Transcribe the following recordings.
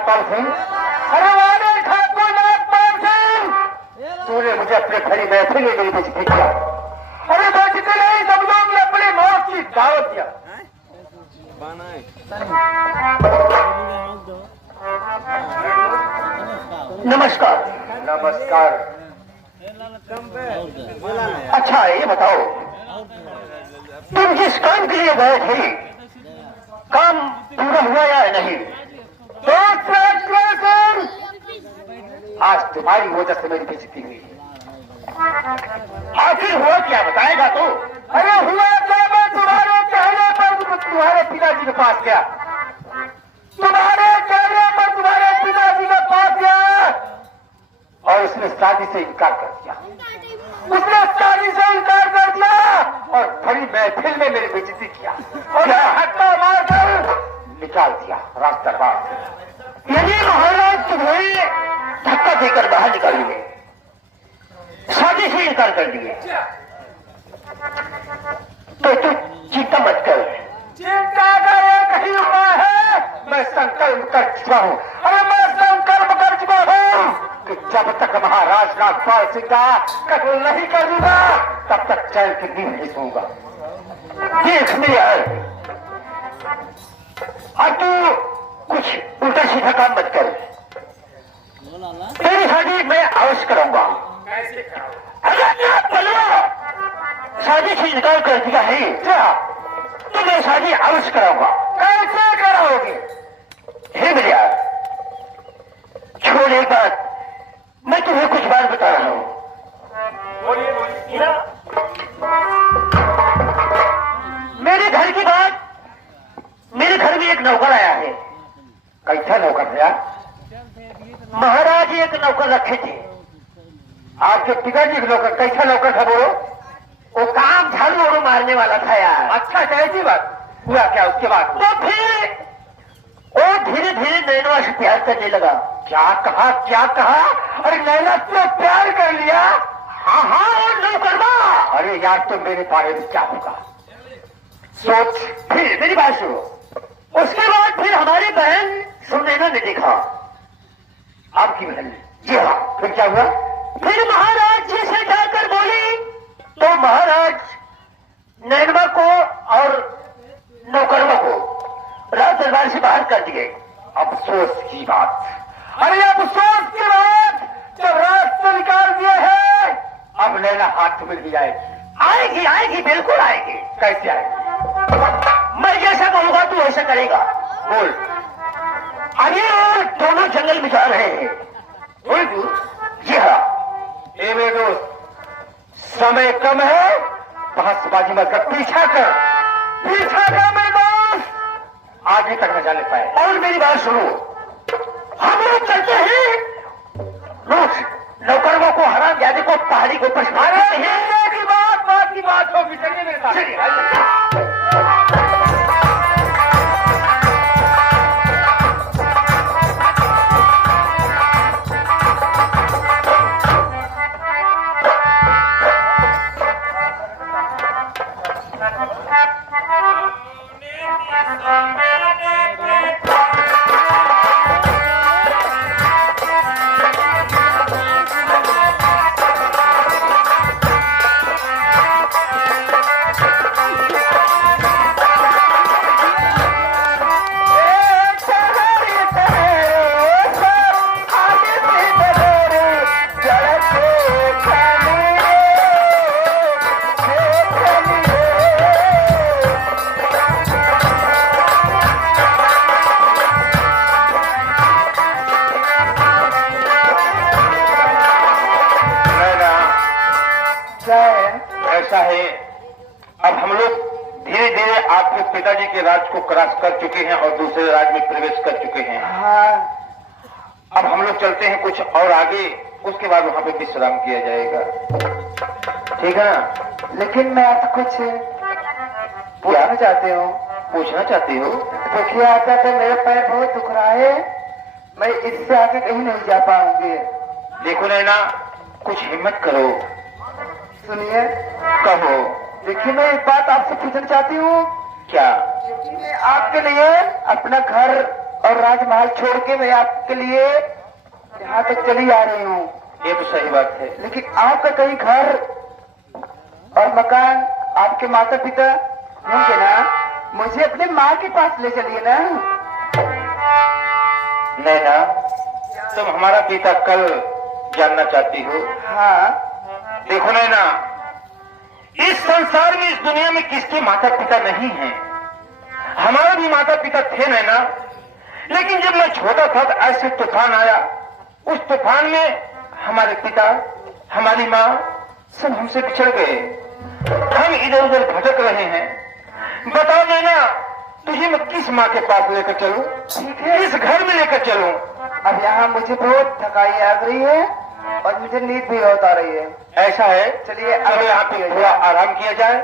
नागपाल सिंह। अरे वाले ठाकुर नागपाल सिंह, तूने मुझे अपने खड़ी महफिल में मेरी बेइज्जती किया। अरे बेइज्जती नहीं, सब लोग ने अपनी मौत की दावत दिया। नमस्कार। नमस्कार। अच्छा ये बताओ, तुम जिस काम के लिए गए थे, काम पूरा हुआ या नहीं? आज तुम्हारी वजह से मेरी बेइज्जती हुई। आखिर हुआ क्या, बताएगा तो? अरे हुआ क्या, मैं तुम्हारे कहने पर तुम्हारे पिताजी के पास गया। तुम्हारे कहने पर तुम्हारे पिताजी के पास गया और उसने शादी से इनकार कर दिया। उसने शादी से इनकार कर दिया और बड़ी महफिल में मेरी बेइज्जती किया और हत्या मारकर निकाल दिया राज दरबार से। यदि महाराज तुम्हें धक्का देकर बाहर निकालेंगे, शादी से इनकार कर दिए, तो तुम चिंता मत कर। चिंता का एक ही उपाय है, मैं संकल्प कर चुका हूँ। अरे मैं संकल्प कर चुका हूँ कि जब तक महाराज नागपाल सिंह का कत्ल नहीं कर दूंगा, तब तक चैन की नींद नहीं सोऊंगा। देख लिया है, और तू कुछ उल्टा सीधा काम मत कर। तेरी शादी मैं अवश्य कराऊंगा। कैसे कराऊंगा? अगर बोलो शादी से इनकार कर दिया है तो मैं शादी अवश्य कराऊंगा। कैसे कराओगे? हे भैया, छोड़ एक बात, मैं तुम्हें कुछ बात बता रहा हूँ। मेरे घर की बात, मेरे घर में एक नौकर आया है। कैसा नौकर भैया? महाराज एक नौकर रखे थे। आपके पिताजी के नौकर? कैसा नौकर था बोलो? वो काम झाड़ू और मारने वाला था यार। अच्छा, कैसी बात हुआ क्या उसके बाद? तो फिर वो धीरे धीरे नैना से प्यार करने लगा। क्या कहा, क्या कहा? अरे नैना से प्यार कर लिया? हाँ हाँ, और नौकर बा। अरे यार, तो मेरे बारे में क्या होगा सोच। फिर मेरी बात सुनो। उसके बाद फिर हमारी बहन सुनैना ने देखा, आपकी बहन। जी हाँ, फिर क्या हुआ? फिर महाराज जी से जाकर बोली तो महाराज नैनवा को और नौकरवा को राज दरबार से बाहर कर दिए। अफसोस की बात। अरे अफसोस की बात, जब राज से निकाल दिए हैं, अब नैना हाथ मिल भी जाएगी। आएगी आएगी, बिल्कुल आएगी। कैसे आएगी? मैं जैसा कहूंगा तू ऐसा करेगा। बोल। अरे और दोनों जंगल में जा रहे हैं। बोल तू। जी हाँ। ए मेरे दोस्त, समय कम है, बहसबाजी मत कर, पीछा कर, पीछा कर मेरे दोस्त, आगे तक न जाने पाए। और मेरी बात सुनो, हम लोग चलते हैं रोज नौकरों को, हरामजादे को पहाड़ी को पछाड़ रहे हैं। बात की बात होगी। चलिए मेरे साथ। ऐसा है, अब हम लोग धीरे धीरे आपके पिताजी के राज को क्रॉस कर चुके हैं और दूसरे राज में प्रवेश कर चुके हैं। अब हम लोग चलते हैं कुछ और आगे, उसके बाद वहां पे विश्राम किया जाएगा। ठीक है ना? लेकिन मैं आप कुछ पूछना चाहते हो। पूछना चाहती हो? देखिए आता तो मेरे पैर बहुत दुख रहा है, मैं इससे आगे कहीं नहीं जा पाऊंगी। देखो नैना, कुछ हिम्मत करो। सुनिए। कहो। देखिए, मैं एक बात आपसे पूछना चाहती हूँ। क्या? मैं आपके लिए अपना घर और राजमहल छोड़ के मैं आपके लिए यहाँ तक चली आ रही हूँ। ये तो सही बात है, लेकिन आपका कहीं घर और मकान, आपके माता पिता होंगे ना? मुझे अपने माँ के पास ले चलिए ना। नैना, तुम हमारा पिता कल जानना चाहती हो? हाँ। देखो नैना, इस संसार में, इस दुनिया में किसके माता पिता नहीं हैं? हमारे भी माता पिता थे नैना, लेकिन जब मैं छोटा था तो ऐसे तूफान आया, उस तूफान में हमारे पिता, हमारी माँ सब हमसे बिछड़ गए। हम इधर उधर भटक रहे हैं। बताओ नैना, तुझे मैं किस माँ के पास लेकर चलूं? ठीक है, इस घर में लेकर चलूं? अब यहाँ मुझे बहुत थकाई आ रही है और मुझे नींद भी बहुत आ रही है। ऐसा है, चलिए अब यहाँ पे थोड़ा आराम किया जाए,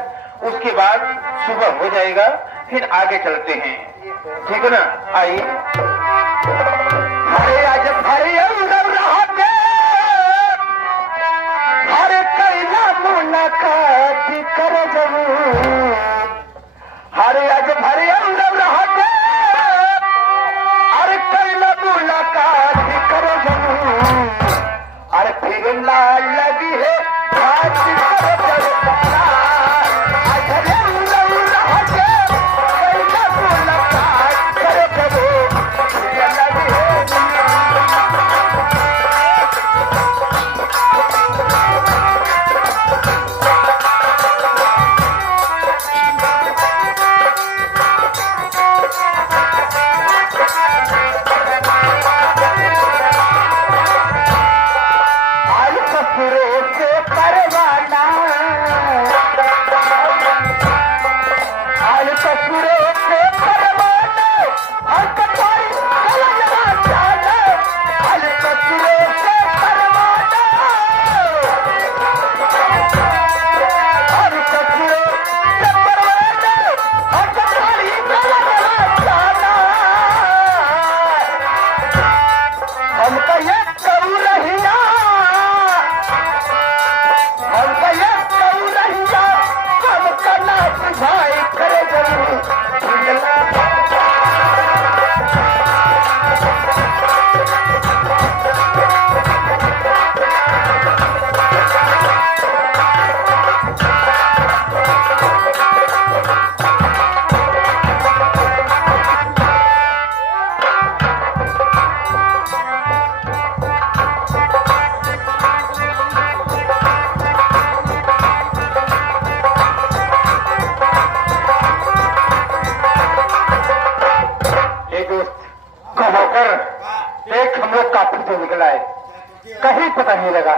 उसके बाद सुबह हो जाएगा, फिर आगे चलते हैं। ठीक है ना? आइए। हरे आज हरे हरे कैला मुलाकात कर जरूर, हरे आज हरे अरे कैला मुलाकात कर जरूर, अरे फिर लाल लगी है बात कर जरूर, कैला मुलाकात कर जरूर, फिर लगी है। देख, हम लोग काफी से निकला है, कहीं पता नहीं लगा।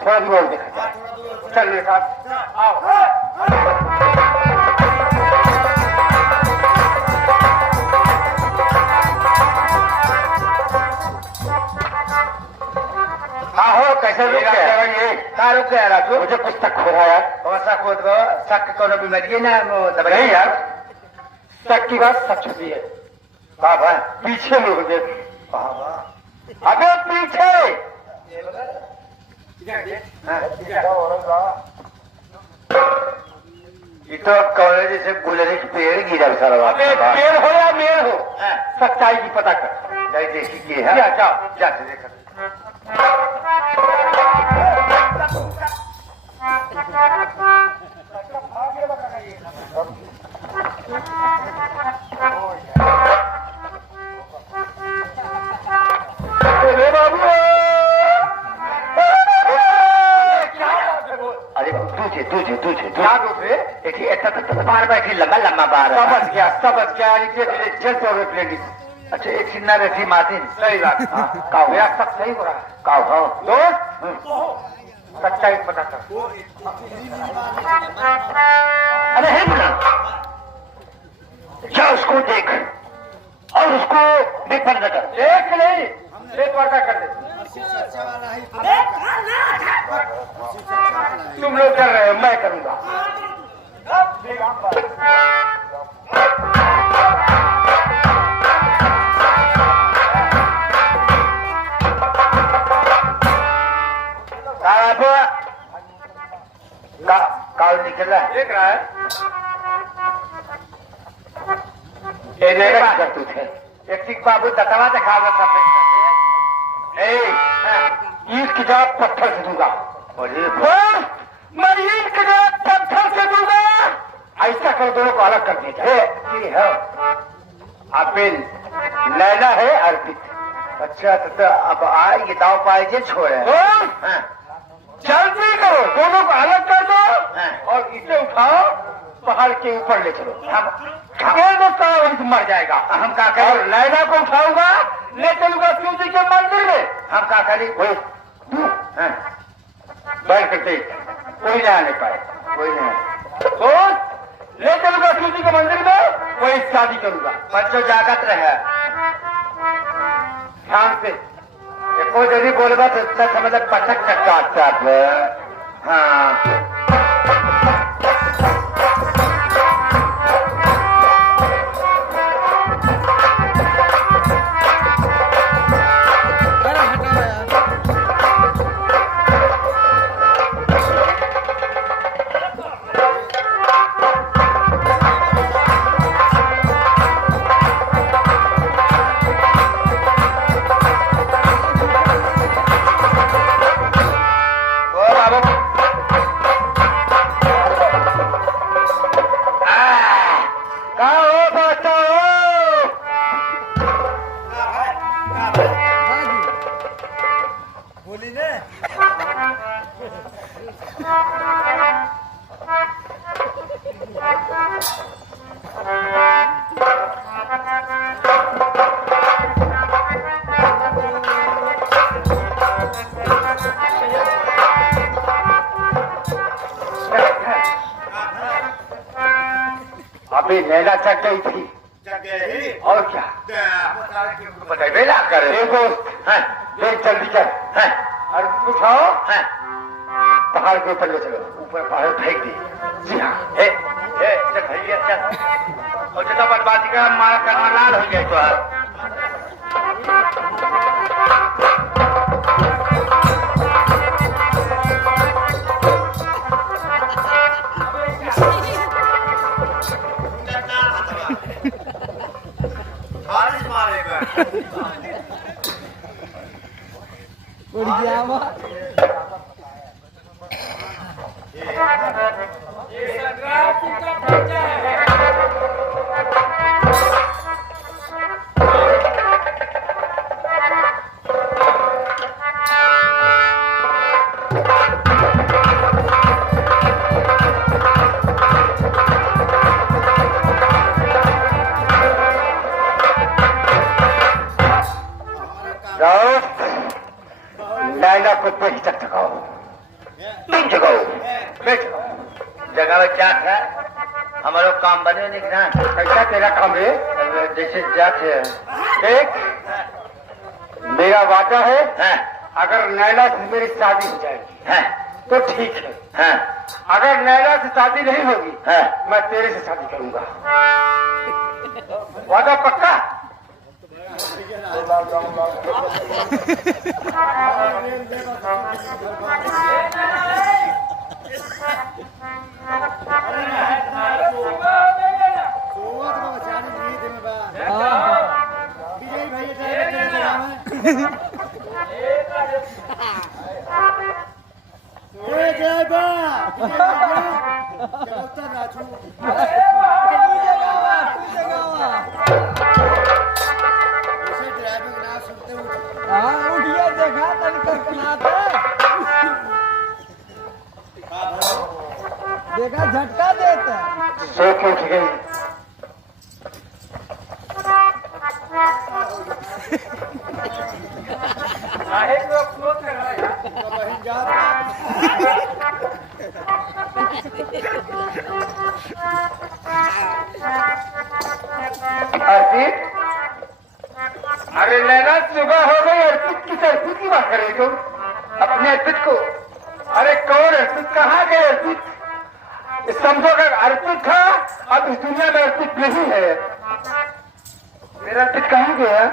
थोड़ा भी और देखा जाए। चल मेरे साथ आओ। आहो, कैसे रुक गए? कहाँ रुक गया राजू? मुझे कुछ शक हो रहा है यार। शक हो तो शक को बीमारी है ना, वो नहीं यार, शक की बात सच होती है। बाबा पीछे मुड़ गए। अबे पीछे ये तो कॉलेज से गुजरे पेड़ गिरा सारा। पेड़ हो या मेड़ हो, सच्चाई की पता कर। देखिए है, जाओ जाते देखा। लंबा बार समझ गया प्लेट। अच्छा, एक सिन्ना रहती मातिन। सही बात। सब सही हो रहा है। दोस्त सच्चाई पता कर। अरे है ना, क्या उसको देख और उसको बेपर्दा कर। देख नहीं, बेपर्दा कर दे। तुम लोग कर रहे हो, मैं करूंगा। काल निकल रहा है, देख रहा है। एक बाबू दतवा दिखा ईट की जवाब पत्थर से दूंगा। मैं ईट की जवाब पत्थर से दूंगा। ऐसा कर दोनों को अलग कर दिया। अबिन लैला है अर्पित। अच्छा तो अब ये दाव पाए छोड़े। जल्दी करो, दोनों को अलग कर दो और इसे उठाओ, पहाड़ के ऊपर ले चलो। हम मर जाएगा। हम क्या करें? और लैला को उठाऊंगा, ले चलूंगा शिव जी के मंदिर में। हम क्या करें? बैठ करते कोई ना आने पाए, कोई नहीं। तो ले चलूंगा शिव जी के मंदिर में, वही शादी करूंगा। बच्चों जागत रहे ध्यान से। कोई यदि बोलेगा तो इतना समझ पटक चक्का। हाँ अभी नैना चक गई थी। और क्या बताइए ना करे देख जल्दी कर। और उठाओ, पहाड़ के ऊपर ले चलो। ऊपर पहाड़ फेंक दी। जी हाँ चल भैया चल। और जितना बर्बादी का मारा करना लाल हो गया। तो नैना को पे तक जगाओ, तुम जगाओ, बैठो। जगह में क्या था? हमारा काम बने नहीं ना। कैसा तेरा काम है? जैसे जाते हैं। एक मेरा वादा है, अगर नैना से मेरी शादी हो जाएगी तो ठीक है। अगर नैना से शादी नहीं होगी मैं तेरे से शादी करूंगा। वादा पक्का? देखा झटका देता सोच उठ गई। अर्पित, अरे नैना सुबह हो गई। अर्पित की बात कर रही हो? अपने अर्पित को? अरे कौन अर्पित? कहाँ गए अर्पित? समझो कि अर्पित था, अब इस दुनिया में अर्पित नहीं है। मेरा अर्पित कहाँ गया?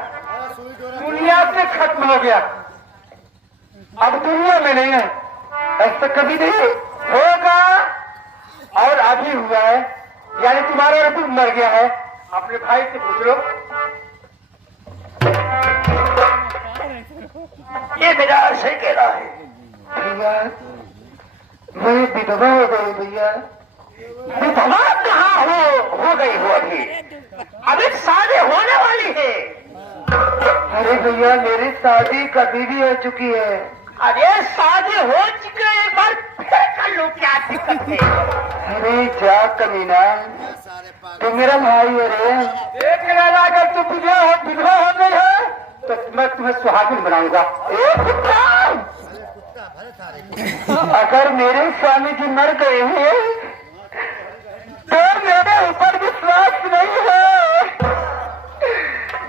दुनिया से खत्म हो गया, अब दुनिया में नहीं है। ऐसा कभी नहीं होगा और अभी हुआ है। यानी तुम्हारा अर्पित मर गया है। अपने भाई से पूछ लो। ये मेरा सही कह रहा है भैया, मैं विधवा हो गई भैया। विधवा कहाँ हो गई हो अभी शादी होने वाली है। अरे भैया मेरी शादी कभी भी हो चुकी है। अरे शादी हो चुकी है, एक बार फिर कर लो, क्या दिक्कत है। अरे जा कमीना, तुम मेरा भाई है रे। देख रहा अगर तुम विधवा हो गई है तो मैं तुम्हें सुहागिन बनाऊंगा। अगर मेरे स्वामी जी मर गए हैं तो मेरे ऊपर विश्वास नहीं है।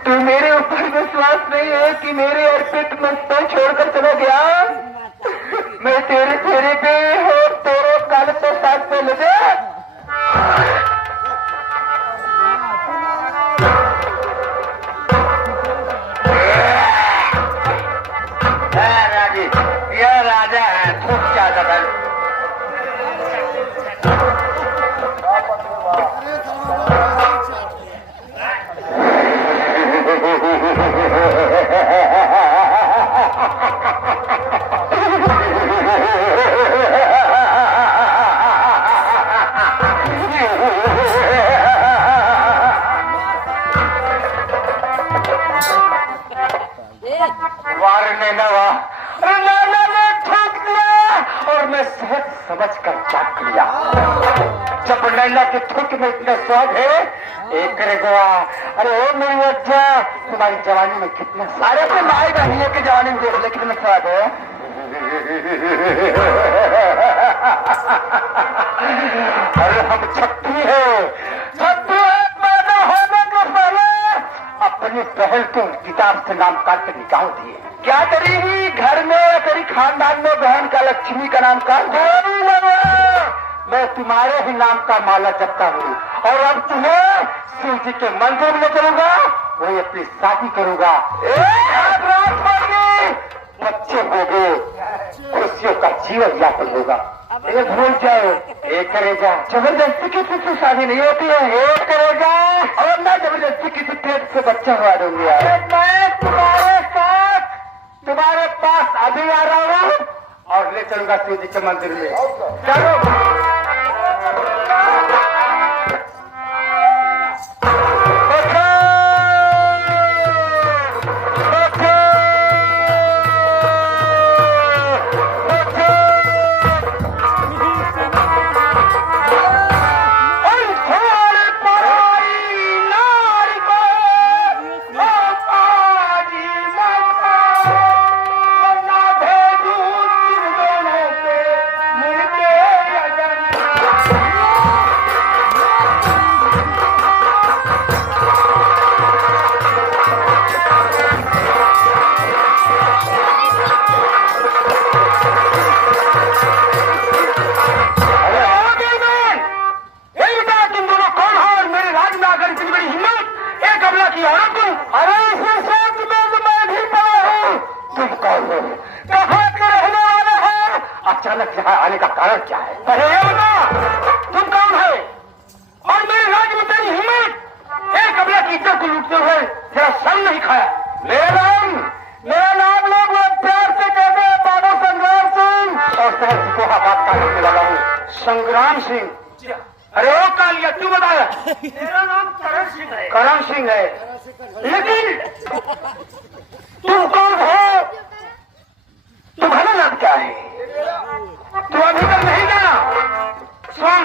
तो मेरे ऊपर विश्वास नहीं है कि मेरे अर्पित मस्तों छोड़कर चला गया। मैं तेरे चेहरे पे और तेरे काल पे साथ पे लगे। यह राजा है, खूब ज्यादा बल। और मैं सहज समझ कर जाग लिया। जब नैना के थूक में इतने स्वाद है, एक करेगा। अरे ओ मेरी अच्छा, तुम्हारी जवानी में कितना सारे अपने भाई बहनियों की जवानी में देख ले कितना स्वाद है। अरे हम छठी है, पैदा होने के पहले अपनी बहन को किताब से नाम काट के निकाल दिए। क्या करेगी घर में या तेरी खानदान में बहन का लक्ष्मी का नाम काट दे। मैं तुम्हारे ही नाम का माला जपता हूँ और अब तुम्हें शिव जी के मंदिर में चलूंगा, वही अपनी शादी करूंगा। बच्चे हो गए, खुशियों का जीवन यापन होगा। एक भूल जाओ, एक करेगा। जबरदस्ती की तुझसे शादी नहीं होती है, एक करेगा। और मैं जबरदस्ती की पेट से बच्चा हुआ दूंगी। मैं तुम्हारे पास अभी आ रहा हूँ और ले चलूंगा शिव जी के मंदिर में। चलो अचानक यहाँ आने का कारण क्या है? अरे ये बता, तुम कौन है और मेरे राज्य में तेरी हिम्मत? एक कबीला की इज्जत को लूटते हुए तेरा शर्म नहीं खाया। मेरा नाम लोग प्यार से कहते हैं बाबा संग्राम सिंह और शहर को बात का करने वाला हूँ संग्राम सिंह। अरे ओ कालिया तू बताया? मेरा नाम करण सिंह है। करण सिंह है, लेकिन तुम कौन हो? तुम्हारा नाम क्या है? तू अभी तक नहीं जाना? सुन,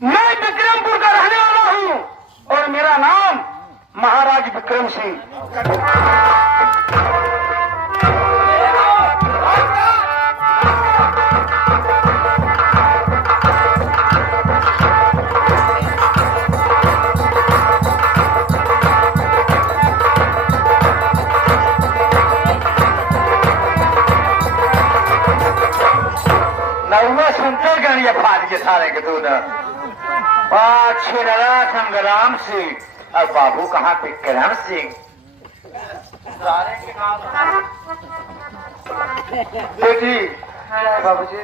मैं विक्रमपुर का रहने वाला हूँ और मेरा नाम महाराज विक्रम सिंह। नौवा सुनते गणिया फाड़ के सारे के दूध संग्राम सिंह और बाबू कहाँ पे विक्रम सिंह। बेटी बाबू जी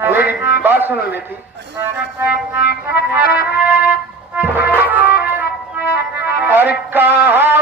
मेरी बात सुनो बेटी। अरे कहाँ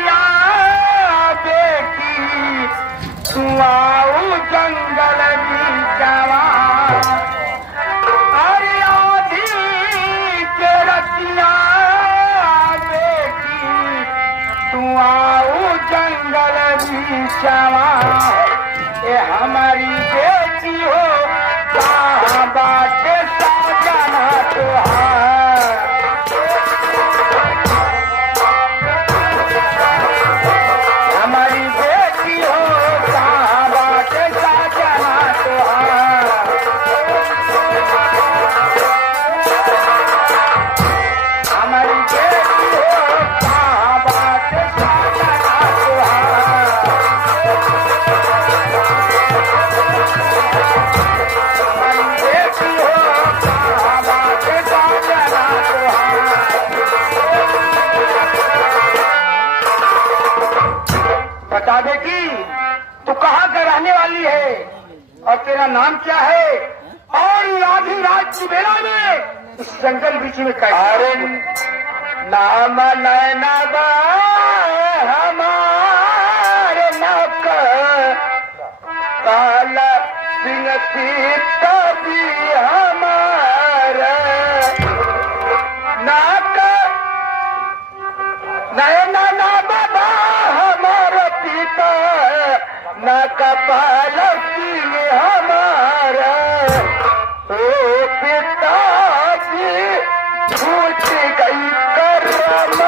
रतिया बेटी तू आऊ जंगल बीचवा अरे आधी के रतिया बेटी तू आऊ जंगल बीचवा ये हमारी बेटी हो कहाँ बाटे साजना तुहार हमारी बेटी हो कहाँ बाटे साजना तुहार हमारी बेटी हो कहाँ बाटे साजना तुहार हमारी बेटी हो कहाँ बाटे साजना तुहार बता बेटी तू कहाँ से रहने वाली है और तेरा नाम क्या है और ये आधी रात की बेला में इस जंगल बीच में कैसे नाम नैना बा हमारे नक काला सिंह सीता भी हमारा नाक नैना ना बाबा हमारा पिता न कपाल सिंह हमारा ओ पिताजी छूट गई करम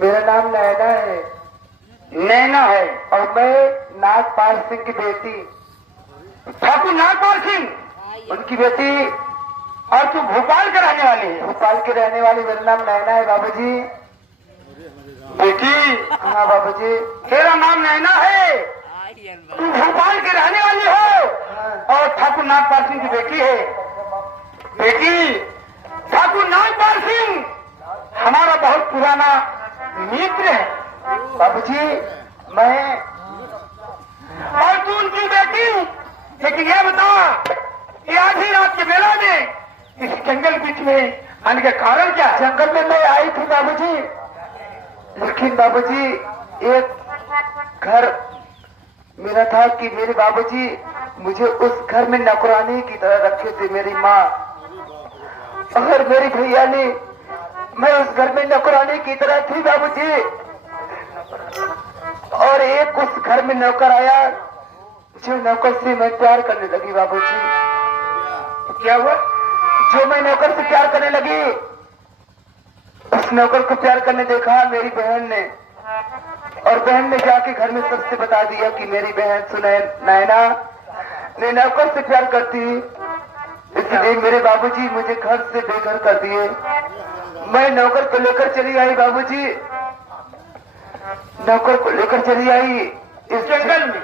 मेरा नाम नैना है। नैना है और मैं नागपाल सिंह की बेटी ठाकुर नागपाल सिंह उनकी बेटी और तू भोपाल के रहने वाली है। भोपाल के रहने वाली मेरा नाम नैना है बाबूजी। बेटी हाँ बाबूजी तेरा नाम नैना है तू भोपाल के रहने वाली हो और ठाकुर नागपाल सिंह की बेटी है। बेटी ठाकुर नागपाल सिंह हमारा बहुत पुराना मित्र है बाबूजी। मैं और तू उनकी बेटी लेकिन ये बता ये आधी रात के बेला में इस जंगल बीच में आने का कारण क्या? जंगल में मैं आई थी बाबूजी लेकिन बाबूजी एक घर मेरा था कि मेरे बाबूजी मुझे उस घर में नौकरानी की तरह रखे थे। मेरी माँ और मेरी भैया ने मैं उस घर में नौकरानी की तरह थी बाबूजी। और एक उस घर में नौकर आया जो नौकर से मैं प्यार करने लगी बाबूजी। क्या हुआ? जो मैं नौकर से प्यार करने लगी उस नौकर को प्यार करने देखा मेरी बहन ने और बहन ने जाके घर में सबसे बता दिया कि मेरी बहन सुने नैना ने नौकर से प्यार करती इसलिए मेरे बाबूजी मुझे घर से बेघर कर दिए। मैं नौकर को लेकर चली आई बाबूजी। नौकर को लेकर चली आई इस जंगल में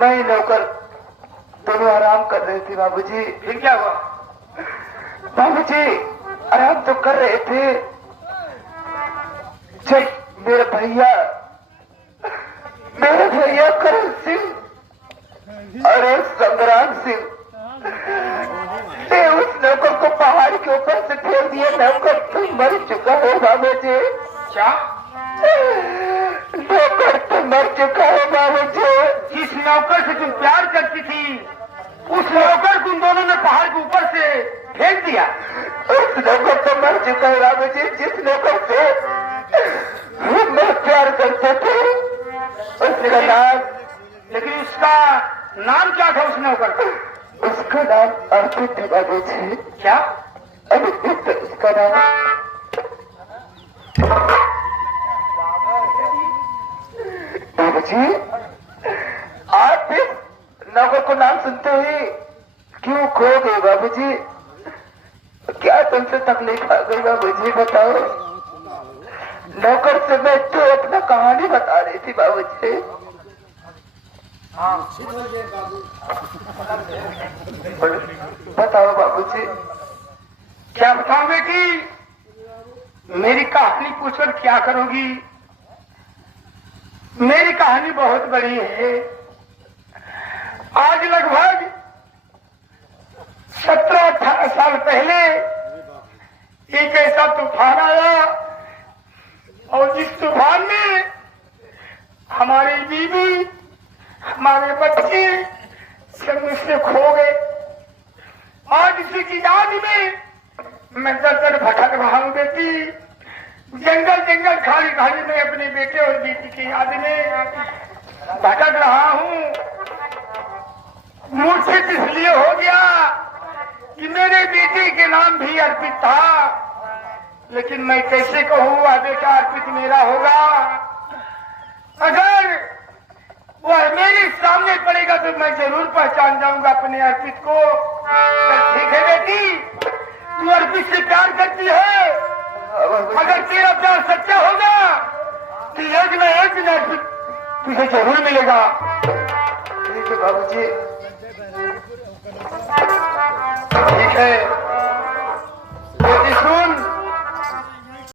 मैं नौकर दोनों आराम कर रहे थे बाबूजी। फिर क्या हुआ? बाबूजी आराम तो कर रहे थे जब मेरे भैया करण सिंह और संग्राम सिंह उस नौकर को पहाड़ के ऊपर से फेंक दिया। नौकर तो मर चुका है बाबूजी। क्या? नौकर तो मर चुका है बाबूजी। जिस नौकर से तुम प्यार करती थी उस नौकर तुम दोनों ने पहाड़ के ऊपर से फेंक दिया। उस नौकर तो मर चुका है बाबूजी जिस नौकर से मैं प्यार करते थे उसका नाम। लेकिन उसका नाम क्या था उस नौकर का? उसका नाम अर्पित है बाबूजी। क्या? अर्पित उसका नाम। बाबूजी आप इस नौकर को नाम सुनते ही क्यों खो गए बाबूजी? क्या तुमसे तकलीफ आ गई बाबूजी बताओ? नौकर से मैं तो अपना कहानी बता रही थी बाबूजी। बताओ बाबूजी। क्या बताऊं बेटी? मेरी कहानी पूछकर क्या करोगी? मेरी कहानी बहुत बड़ी है। आज लगभग 17-18 साल पहले एक ऐसा तूफान आया और जिस तूफान में हमारी बीवी, हमारे बच्चे सब मुझसे खो गए। आज इसी की याद में मैं दर भटक रहा हूँ बेटी। जंगल जंगल खाली खाली में अपने बेटे और बेटी की याद में भटक रहा हूँ। मुझसे इसलिए हो गया कि मेरे बेटे के नाम भी अर्पित था, लेकिन मैं कैसे कहूँ वह बेटा अर्पित मेरा होगा? अगर वह मेरे सामने पड़ेगा तो मैं जरूर पहचान जाऊंगा अपने अर्पित को। ठीक है बेटी, तू अर्पित से प्यार करती है। अगर तेरा प्यार सच्चा होगा तो एक न एक दिन अर्पित तुझे जरूर मिलेगा। ठीक है बाबूजी।